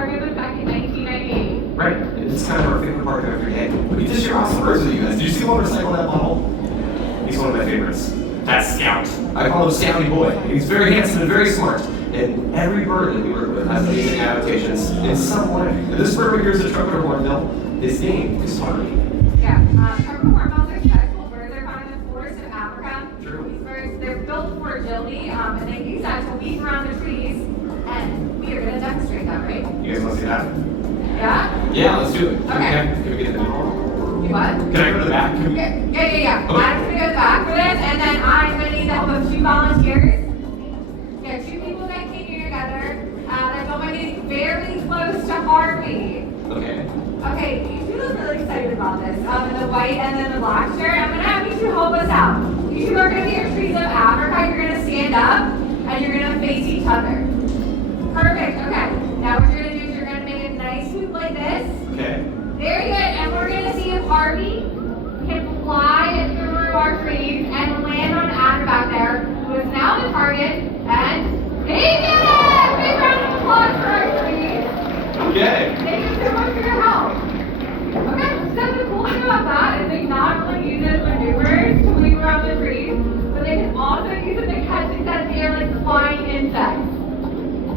Target was back in 1998. Right, and this is kind of our favorite part of every day. We just share awesome birds with you guys. Did you see one recycle that bottle? He's one of my favorites. That's Scout. I call him Scouty Boy. He's very handsome and very smart. And every bird that we work with has amazing adaptations in some way. And this bird right here is a trumpeter hornbill. His name is Harvey. Yeah, trumpeter hornbills are special birds. They're found in the forests of Africa. True. These birds, they're built for agility, and they use that to weave around the trees. And we are going to demonstrate that, right? You guys want to see that? Yeah? Yeah, let's do it. Okay. Can we get the middle? You what? Can I go to the back? Can we... Yeah. Okay. I'm going to go to the back for this, and then I'm going to need the help of 2 volunteers. Yeah, 2 people that came here together that don't mind getting very close to Harvey. Okay. Okay, you 2 look really excited about this. In the white and then the black shirt. I'm going to have you 2 help us out. You 2 are going to be your trees of Africa. You're going to stand up, and you're going to face each other. Perfect, okay. Now what you're going to do is you're going to make a nice swoop like this. Okay. Very good, and we're going to see if Harvey can fly through our trees and land on Adam back there, who is now the target, and he did it! Big round of applause for our trees. Okay. Thank you so much for your help. Okay, so the cool thing about that is they not only use it as maneuvers to weave around the trees, but they can also use it to catch things out of the air like flying insects.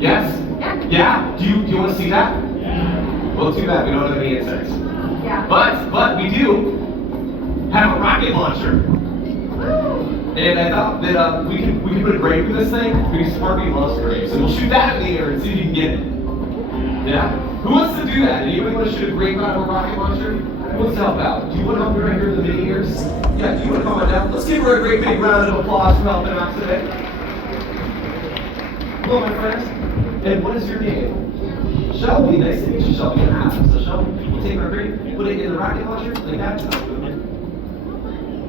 Yes? Yeah? Yeah? Do you want to see that? Yeah. Well, too bad we don't have any insects. Yeah. But we do have a rocket launcher. Woo! And I thought that we could put a grave in this thing because Harvey loves graves. So we'll shoot that in the air and see if you can get it. Yeah? Who wants to do that? Anybody want to shoot a grave out of a rocket launcher? Who wants to help out? Do you want to help me right here in the mini ears? Yeah, do you want to come on down? Let's give her a great big round of applause for helping out today. Hello, my friends. And what is your name? Shelby. Nice to meet you, Shelby. So Shelby, we'll take our grave, put it in the rocket launcher, like that. Is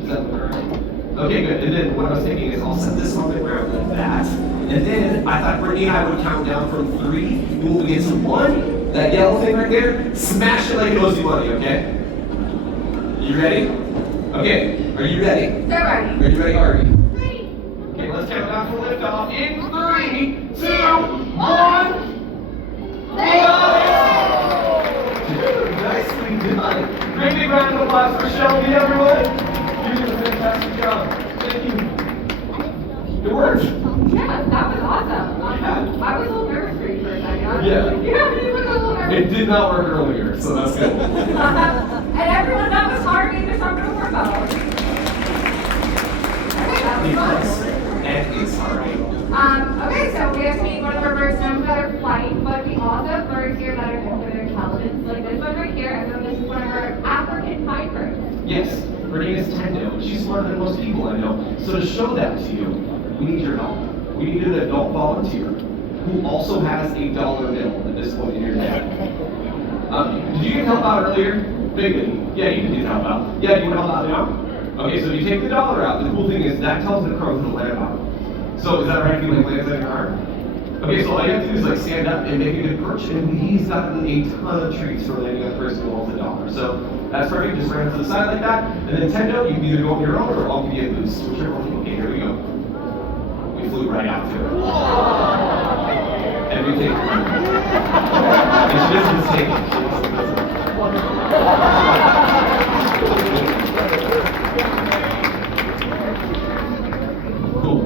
that all right? Okay, good. And then what I was thinking is I'll set this on the ground like that. And then I thought Brittany and I would count down from 3. And when we get to 1, that yellow thing right there, smash it like it owes you money, okay? You ready? Okay, are you ready? They're ready. Are you ready, Harvey? Ready. Okay, let's count down for liftoff in 3, 2, 1. Dude, nicely done. Great big round of applause for Shelby, everyone. You did a fantastic job. Thank you. It worked. Yeah, that was awesome. Yeah. I was a little nervous for you for a second. Yeah. Yeah, you look a little nervous. It did not work earlier, so that's good. And everyone, that was Harvey. There's something to work about. Okay, that was fun. And it's Harvey. Okay, so we have to meet one of our birds known for their flight, but we also have birds here that are known for their intelligence, like this one right here, and then this is one of our African pipers. Yes, her name is Tendo. She's smarter than most people I know. So to show that to you, we need your help. We need an adult volunteer who also has a dollar bill at this point in your day. Did you get help out earlier? Big. Yeah, you did help out. Yeah, do you want to help out now? Okay, so you take the dollar out. The cool thing is that tells the crow to land on. So is that right if he like lands on your arm? Okay, so all you have to do is like stand up and make a good perch, and he's gotten a ton of treats for landing on the person who owns the dollar. So that's perfect, just ran to the side like that, and then Tendo, you can either go on your own or I'll give you a boost. Whichever one. Okay, here we go. We flew right out to it. And we take it. And she doesn't mistake it. She wants to visit. Cool.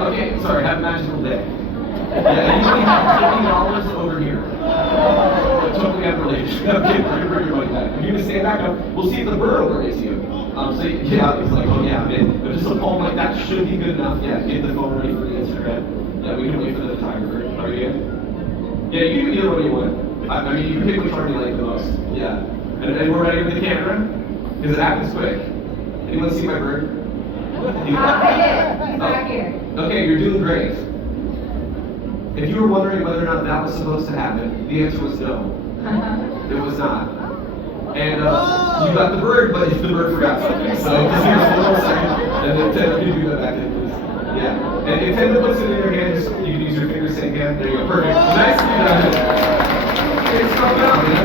Okay, sorry, have a magical day. Yeah, I usually have $50 over here. Totally unrelated. Okay, we're gonna bring your money back. You're gonna stand back up. We'll see if the bird over gets you. So yeah, it's like, oh yeah, man. But just a poem like that should be good enough. Yeah, get the phone ready for the Instagram. Yeah, we can wait for the photographer. Are you good? Yeah, you can do either one you want. I mean, you can pick which one you like the most. Yeah. And we're ready with the camera? Because it happens quick. Anyone see my bird? I did. He's back here. Okay, you're doing great. If you were wondering whether or not that was supposed to happen, the answer was no. It was not. And you got the bird, but the bird forgot something. So just give us 1 second, and then Tendo, can you do that back in, please? Yeah. And if Tendo puts it in your hand, just, you can use your finger, same hand. There you go. Perfect. Nice to meet you. It's coming out, man.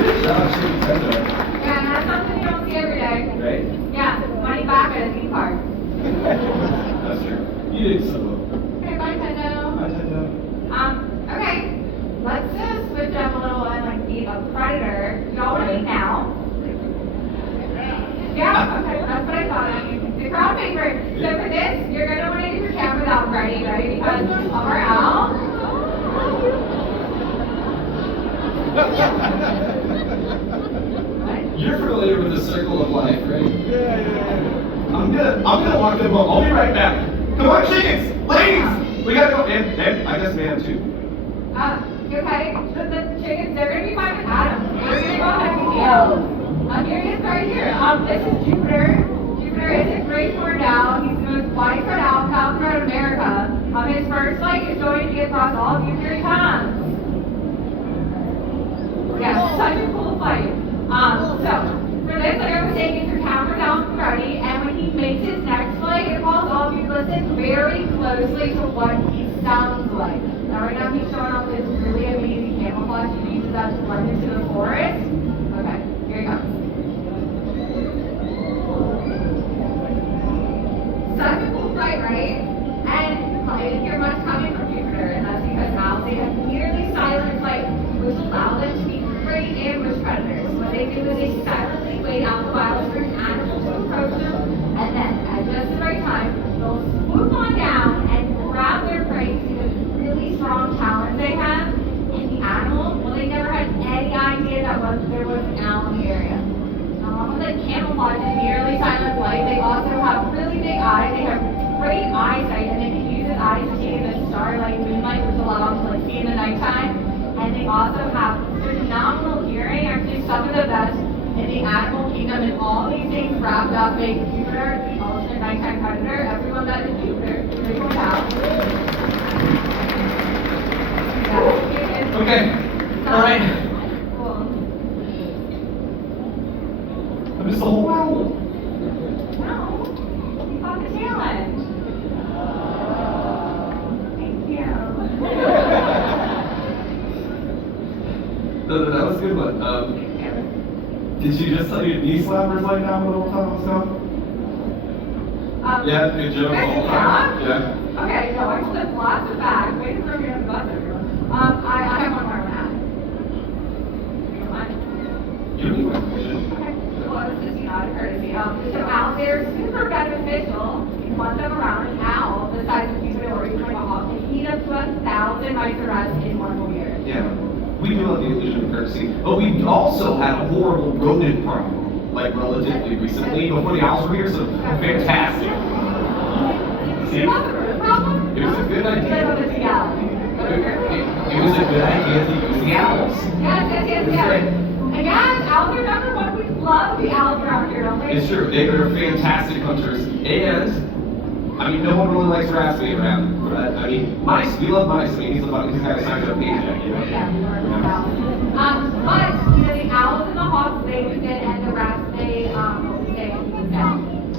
Good job, Tendo. Yeah, and that's something you don't see every day. Right? Yeah, money back at a theme park. That's true. You did so well. Okay, bye, Tendo. Bye, Tendo. circle of life, right? I'm gonna walk them home. I'll be right back. Come on, chickens, ladies, we gotta go. And I guess man too. Okay, the chickens, they're gonna be fine with Adam. We're gonna go ahead and go. Here he is right here. This is Jupiter. Jupiter is a grade 4 now. He's the most widespread owl found throughout America. His first flight is going to be across all of you. Here he comes. Yeah, such a cool flight. So, for this, I was taking through cameras out already, and when he makes his next flight, it calls all of you to listen very closely to what he sounds like. Now, right now, he's showing off this really amazing camouflage he uses that to blend into the forest. Okay, here he comes. Such a cool flight, right? And I didn't hear much coming from Jupiter, and that's because now they have nearly silent flight, which allows them to be great ambush predators. What they do is they silently wait out the wild for animals to approach them, and then at just the right time, they'll swoop on down and grab their prey using those really strong talons they have. And the animal, well, they never had any idea that there was an owl in the area. Along with the camouflage and nearly silent flight, they also have really big eyes. They have great eyesight, and they can use his eyes to take in the starlight, moonlight, which allows them to see in the nighttime. And they also have phenomenal hearing, actually some of the best in the animal kingdom, and all these things wrapped up make Jupiter the ultimate nighttime predator. Everyone that is Jupiter, they go down. Okay. All right. Cool. I missed the whole owl. No, you got the challenge. Thank you. No, that was a good one. Did you just tell your knee slappers like that the whole time I was gone? Yeah, good joke. Yeah. Okay, no, I slipped lots of back. Way to throw me on the bus, everyone. I have one more to add. You don't mind? You don't need my permission. Okay. Well, it's just, out of courtesy. So owls, they're super beneficial. You want them around an owl the size of Jupiter or even like a hawk can eat up to 1,000 mice or rats in one whole year. Yeah. We do love the illusion of courtesy, but we also had a horrible rodent problem, like relatively recently, before the owls were here, so fantastic. See? Not the rodent problem? It was a good idea. It was the owl. It was a good idea to use the owls. Yes. And yes, owls are number one. We love the owls around here, don't we? It's true. They are fantastic hunters, and I mean, no one really likes rats being around. But, I mean, mice. We love mice. I mean, he's got a sign of paycheck, you know? Yeah, we love owls. But, the owls and the hawks, they do good, and the rats, they move down.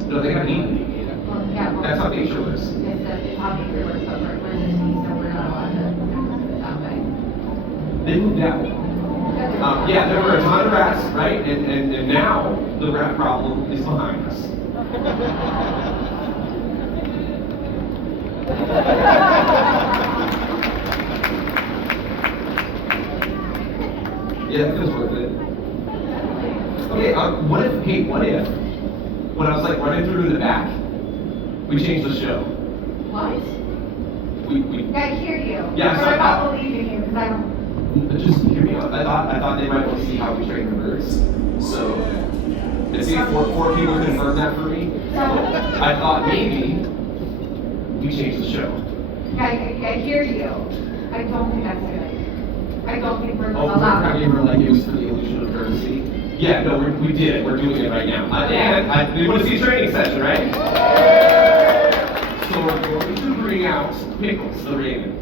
No, they got eaten. Well, That's how nature works. It's how nature works, but we're just bees, so we're not allowed to do it that way. They moved out. Yeah, there were a ton of rats, right? And now the rat problem is behind us. Yeah, it feels worth it. Okay, what if, when I was like running through in the back, we changed the show? What? We I hear you. Yeah, but so I'm not believing you, because I don't. just hear me out. I thought they might want to see how we train the birds. So, and see if four people confirm that for me. So I thought maybe we change the show. I hear you. I don't think that's good. I don't think we're Oh, allowed. you were like, it was for the illusion of courtesy. Yeah, no, we did it. We're doing it right now. And we want to see a training session, right? So we're going to bring out Pickles, the raven.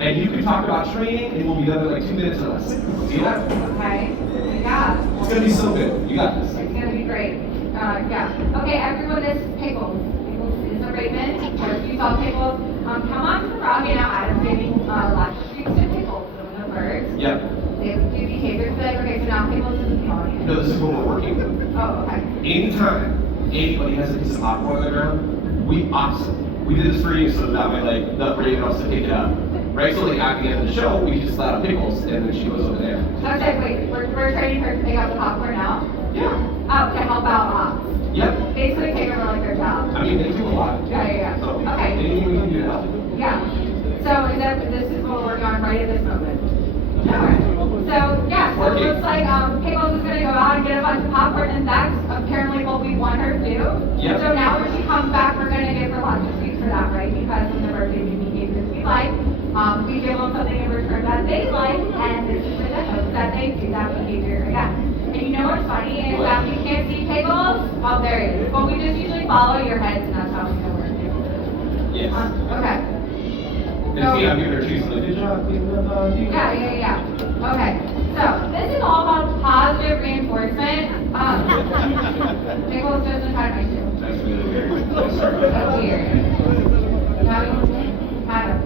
And you can talk about training, and we'll be done in like 2 minutes or less. See that? Okay. Yeah. It's going to be so good. You got this. It's gonna be great. Yeah. Okay, everyone, this Pickles. Pickles is a raven. Of course, you saw Pickles. Come on to the frog, and now Adam's giving last streaks to Pickles, the birds. Yeah. They would do behaviors like, okay, so now Pickles is in the audience. No, this is what we're working with. Oh, okay. Anytime anybody has a piece of popcorn on the ground, we ops them. We did this for you so that way, like, the raven wants to pick it up. Right? So, like, at the end of the show, we just let out Pickles, and then she goes over there. So I said, wait, we're training her to pick up the popcorn now? Yeah. Oh, to help out ops. Yep. Basically take over like their job. I mean, they do a lot. Yeah. So, Okay. anything we can do to help. Yeah. So this is what we're working on right at this moment. Okay. So yeah, so working. looks like Pickles is gonna go out and get a bunch of popcorn, and that's apparently what we want her to do. Yep. So now when she comes back, we're gonna give her lots of sweets for that, right? Because when the birthday baby behaviors we like, we give them something in return that they like, and this is with the hope that they do that behavior again. And you know what's funny is that we can't see Pickles. Oh, there he is. But we just usually follow your heads, and that's how we know where Pickles is. Yes. Okay. And see, I'm giving her treats. Like, good job, cleaning up. Yeah. Okay. So this is all about positive reinforcement. Nicholas doesn't kind of my shoe. That's really weird. That's weird. Now you kind of.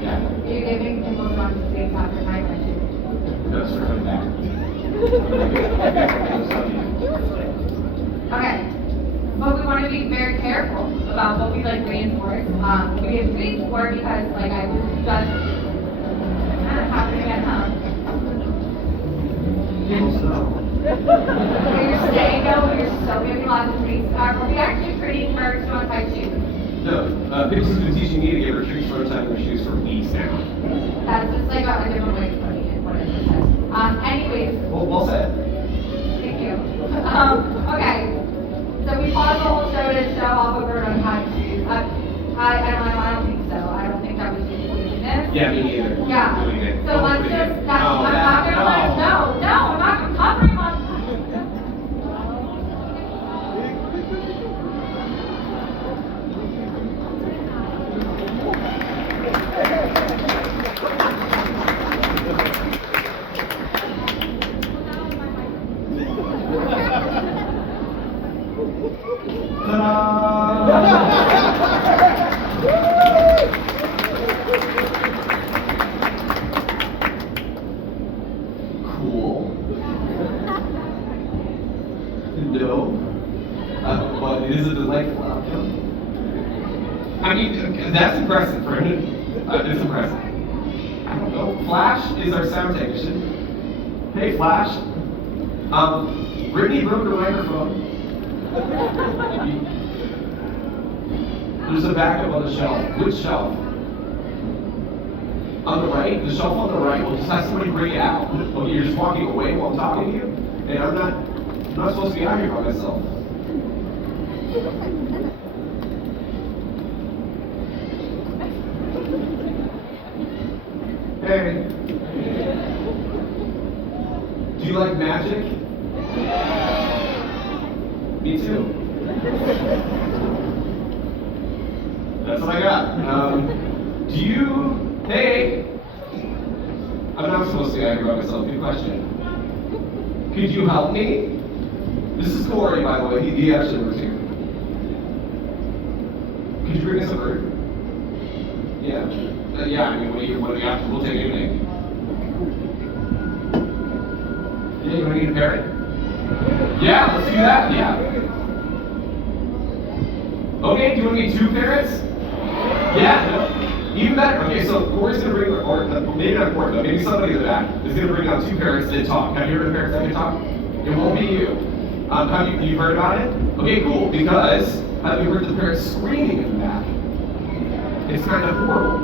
Yeah. You're giving Nicholas on the same time for my shoe. No, sir, come back. Okay. But we want to be very careful about what we like reinforce. We have treats for because like I just kind of happening again, huh? You're staying though, you're still giving lots of treats. Are we actually treating her to untie shoes? No, Pickles has been teaching me to give her treats for untying her shoes for weeks now. That's just like a different way of putting it, what it says. Anyways, Well said. thank you. Okay. So we paused the whole show to show off of her untied shoes. I don't think so. I don't think that was you doing this. Yeah, me neither. Yeah. Doing it. So let's just, I'm not gonna let him know. No, I'm not, I'm covering on. Cool. No. But it is a delightful outcome. I mean, that's impressive for him. It's impressive. I don't know. Flash is our sound technician. Hey, Flash. Brittany broke her microphone. There's a backup on the shelf. Which shelf? On the right? The shelf on the right. We'll just have somebody bring it out. Okay, you're just walking away while I'm talking to you? And I'm not supposed to be out here by myself. Hey. Do you like magic? Me too. That's what I got. Do you... Hey! I'm not supposed to be angry about myself. Good question. Could you help me? This is Corey, by the way. He actually works here. Could you bring us a bird? Yeah. Yeah, I mean, what do we have to... We'll take anything. Yeah, you want to eat a parrot? Yeah, let's do that. Yeah. Okay, do you want to eat 2 parrots? Yeah, no. Even better. Okay, so Corey's going to bring, or maybe not Corey, but maybe somebody in the back is going to bring out 2 parrots that talk. Have you heard of parrots that can talk? It won't be you. Have you heard about it? Okay, cool, because have you heard the parrots screaming in the back? It's kind of horrible.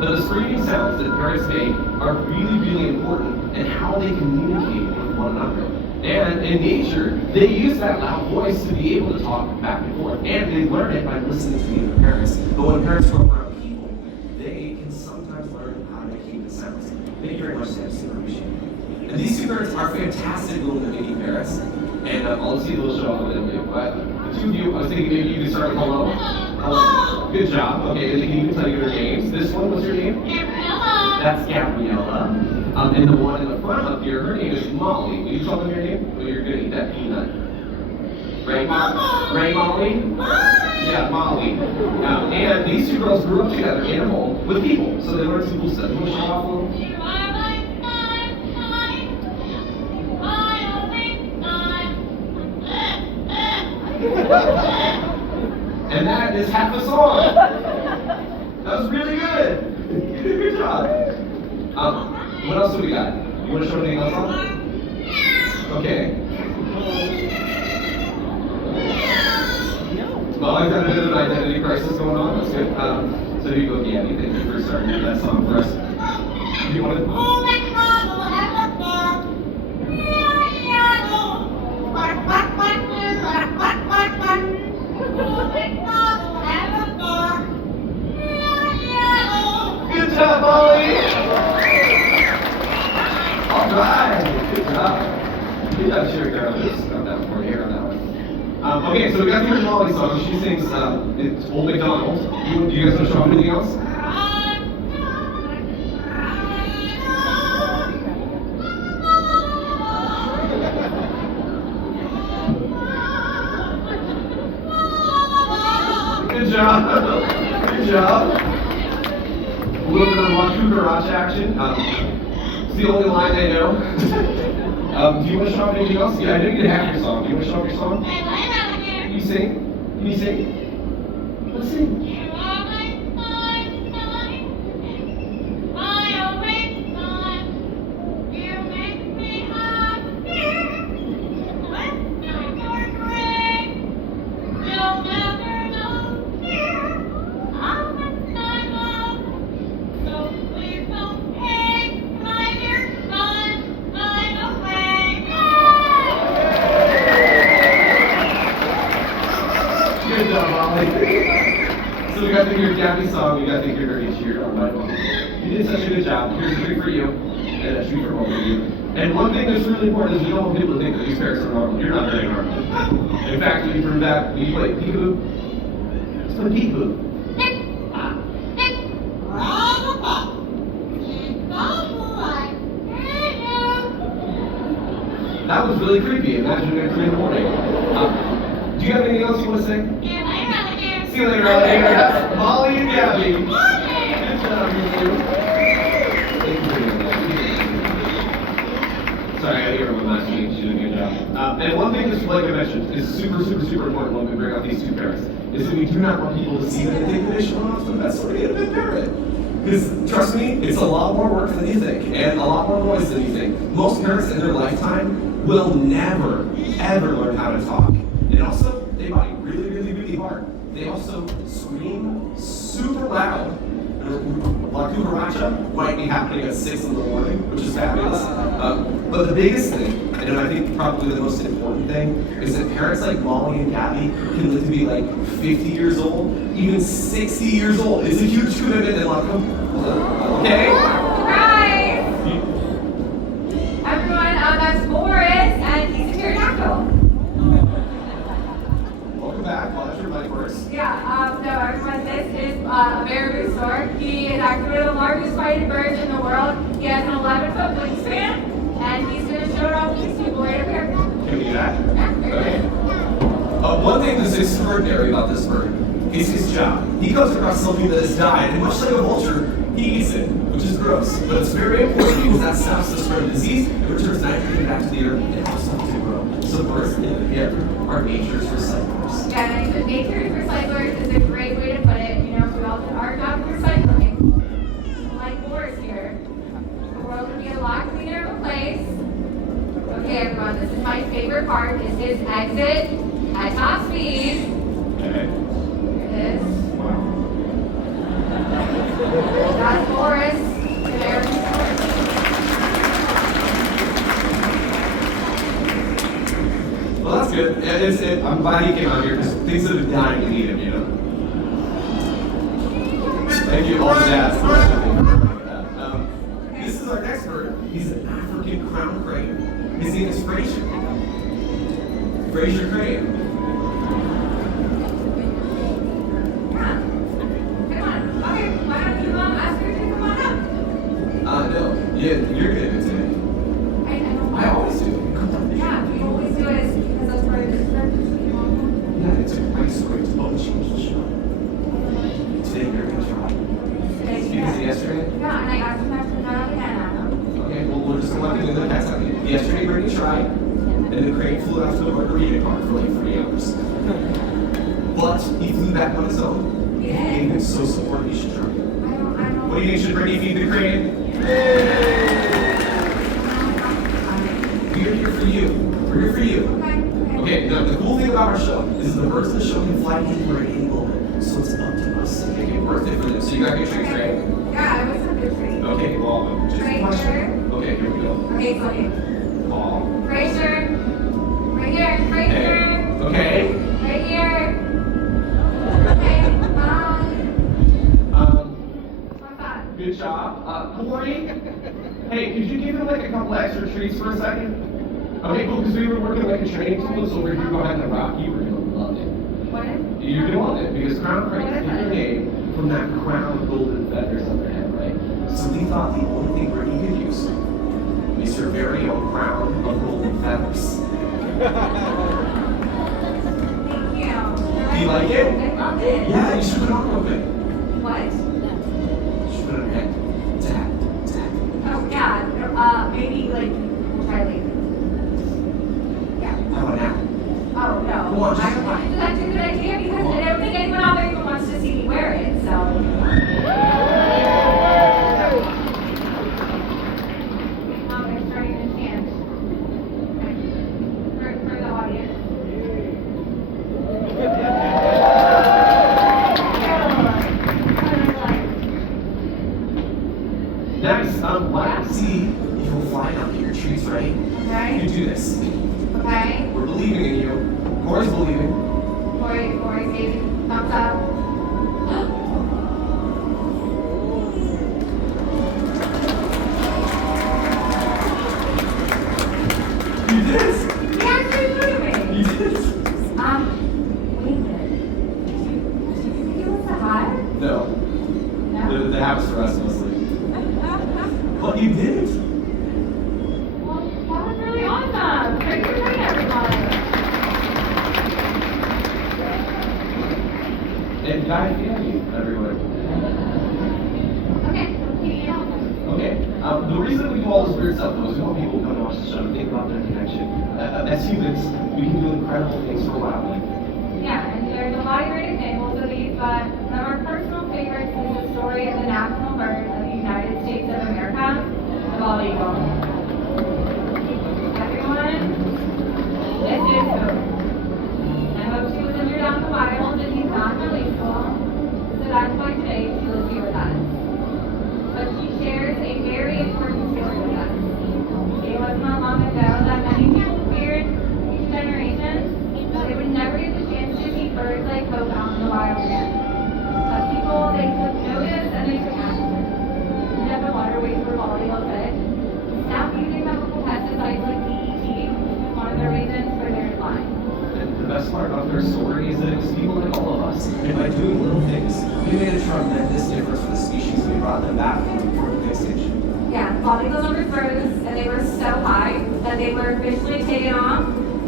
But the screaming sounds that parrots make are really, really important in how they communicate with one another. And in nature, they use that loud voice to be able to talk back and forth. And they learn it by listening to the other parrots. But when parrots grow up around people, they can sometimes learn how to make the sounds. Thank you very much, Sam. Super appreciate it. And these 2 parrots are fantastic little mini parrots. And I'll see a little show off a little bit. But the 2 of you, I was thinking maybe you could start with hello. Hello. Good job. Okay, and then you can tell you their names. This one, what's your name? Gabriella. That's Gabriella. And the one in the front up here, her name is Molly. Will you tell them your name? Well, you're gonna eat that peanut. Right, Molly? Right, Molly? Molly! Yeah, Molly. And these 2 girls grew up together in a home with people, so they learned some cool stuff. You want to show off a little? And that is half a song. That was really good. Good job. What else do we got? You want to show anything else on? Okay. Well, I've got a bit of an identity crisis going on. That's good. So here you go, Gabby. Thank you for starting that song for us. Do you want to? right. Good job. Good job, Sherry Carol. Got that for you on that one. Okay, so we got the Molly song. She sings it's Old McDonald. Do you guys want to show off anything else? Good job. Good job. A little bit of Laku garage action. It's the only line I know. Do you want to show off anything else? Yeah, I know you did half your song. Do you want to show off your song? Can you sing? Can you sing? Let's sing. Good job, Molly. So we got to think your Gabby song, we got to think you're very cheered on my mom. You did such a good job. Here's a treat for you, and a treat for both of you. And one thing that's really important is we don't want people to think that these parents are normal. You're not very normal. In fact, when you prove that, when you play peekaboo, let's play peekaboo. That was really creepy. Imagine it at 3 in the morning. Do you have anything else you want to say? See you later, alligator. Molly and Gabby. Good job, you two. Thank you for doing that. Sorry, I hear everyone last week. She did a good job. And one thing, just like I mentioned, is super important when we bring out these two parents, is that we do not want people to see that they think they show off the best way to get a good parent. Because, trust me, it's a lot more work than you think, and a lot more noise than you think. Most parents in their lifetime will never, ever learn how to talk. And also, they body really hard. They also scream super loud. La Cucaracha might be happening at 6 in the morning, which is fabulous. But the biggest thing, and I think probably the most important thing, is that parents like Molly and Gabby can live to be like 50 years old, even 60 years old. It's a huge commitment in La Cucaracha. Okay? Surprise! Everyone, that's Boris, and he's a pterodactyl. Welcome back. Well, that's your mic works. Yeah, so everyone, this is a beverage store. He is actually one of the largest fighting birds in the world. He has an 11-foot wingspan, and he's going to show it off to these people right up here. Can we do that? Yeah, Okay. One thing that's extraordinary about this bird is his job. He comes across something that has died, and much like a vulture, he eats it, which is gross. But it's very important because that stops the spread of disease and returns nitrogen back to the earth and helps them to grow. So birds in the air are nature's recyclers. Yeah, and nature's recyclers is a great way to put it. You know, we all do our job of recycling. Like Boris here, the world would be a lot cleaner of a place. Okay, everyone, this is my favorite part. Is his exit at top speed. Okay. Here it is. Wow. That's Boris. There's Boris. Well, that's good. I'm glad he came out here because things have been dying to meet him, you know. Thank you, all the dads. This is our next bird. He's an African crown crane. His name is Fraser. Fraser Crane. Yeah. Come on. Okay, why don't you ask her to come on up? No. Yeah, you're good at it today. I know. I always do. Come on. Yeah, we always do it because that's part of the script. Yeah, it's a great script. Oh, change the show. Today you're going to try. Today, You did it yesterday? Yeah, and I got some extra nut again on them. Okay, well, we're just going to do the next time. Yesterday, Brittany tried, and the crane flew out to a margarita car for like 3 hours. But he flew back on his own. He did. And he was so supportive, you should try. I don't. What do you think? Should Brittany feed the crane? We're here for you. We're here for you. Okay, now the cool thing about our show is the birds in the show can fly anywhere at any moment. So it's up to us to make it worth it for them. So you got your trick train? Yeah, I was a good train. Okay, well, just a Fraser. question. Okay, here we go. Okay, so okay. Paul. Fraser. Right here. Fraser. Okay. Right here. Okay, bye. Um, What's that? good job. Corey. Hey, could you give him like a couple extra treats for a second? Okay, cool, because we were working like a training tool, so over here behind the rock, you were gonna love it. What is? You're gonna love it, because crown cranes take their name from that crown of golden feathers on their head, right? So we thought the only thing Brittany could use is your very own crown of golden feathers. Thank you. Do you like it? I love it. Yeah, you should put it on real quick. What? You should put it on your head. Tap, tap. Oh, yeah. Maybe, like, we'll try later. Yeah. How about now? Oh, no. Come on, I don't think that's a good idea because I don't think anyone out there even wants to see me wear it, so. Oh, they're starting to chant. Okay. For the audience. Nice. Let's see if you'll fly up get your treats ready. Okay. You do this. Okay. We're believing in you. Corey's believing. Corey, baby. Thumbs up. You did it! He actually believed me. You did it! Wait a minute. Did you give us a high? No. No? The habits for us mostly. But you did it! Well, that was really awesome. Thank you for doing everyone. And guys, yeah, you, everyone. Okay, Okay. The reason we do all this weird stuff though is we want people to come and watch the show and think about their connection. As humans, we can do incredible things for wildlife. yeah, and there's a lot of great examples of these, but one of our personal favorites is the story of the national bird of the United States of America, the bald eagle. Everyone, this is Hope. I hope she was injured out in the wild and he's not releasable, so that's why today she was here with us. But she shares a very important story with us. It wasn't that long ago that many people feared future generations that they would never get the chance to see birds like Hope out in the wild again. But people, they took notice and they took action. Cleaned up the waterways where bald eagles live. Stopped using chemical pesticides like DET, which is one of the reasons for their decline. And the best part about their story is that it was people like all of us. And by doing little things, we made a tremendous difference for the species. We brought them back from extinction. Yeah, bald eagle numbers rose, and they were so high that they were officially taken off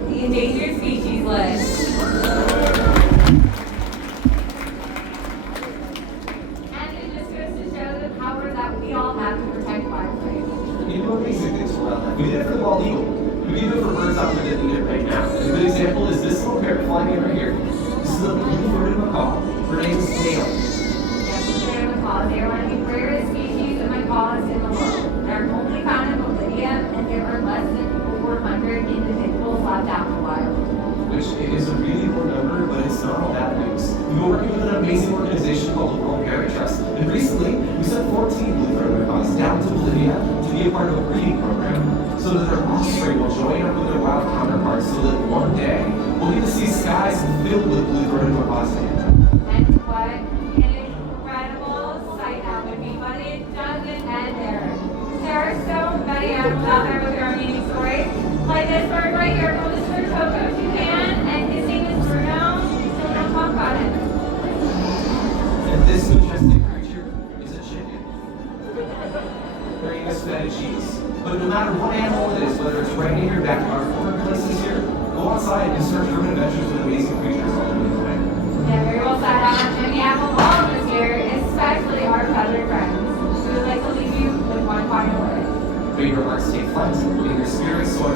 the endangered species list. And it just goes to show the power that we all have to protect wildlife. We do amazing things for wildlife. We did it for the bald eagle. We can do it for birds out there that need it right now. And a good example is this little parrot flying in right here. This is a blue-throated macaw. Her name is Tail. Yes, they're macaws. They are one of the rarest species of macaws in the world. They're only found in Bolivia, and there are less than 400 individuals left out in the wild. Which is a really low number, but it's not all bad news. We've been working with an amazing organization called the World Parrot Trust, and recently we sent 14 blue-throated macaws down to Bolivia to be a part of a breeding program, so that their offspring will join up with their wild counterparts, so that one day we'll get to see skies filled with blue-throated macaws again. And what an incredible sight that would be, but it doesn't end there. There are so many animals out there with their own unique stories. Like this bird right here, well, this is their Coco toucan, and his name is Bruno, so we don't talk about it. And this majestic creature is a chicken. Bringing us feta cheese. But no matter what animal it is, whether it's right in your backyard or in places here, go outside and search for adventures with amazing creatures all over the way. Yeah, very well said, and we have all of us here, especially our feathered friends. We would like to leave you with one final word. May your hearts take flight, may your spirits soar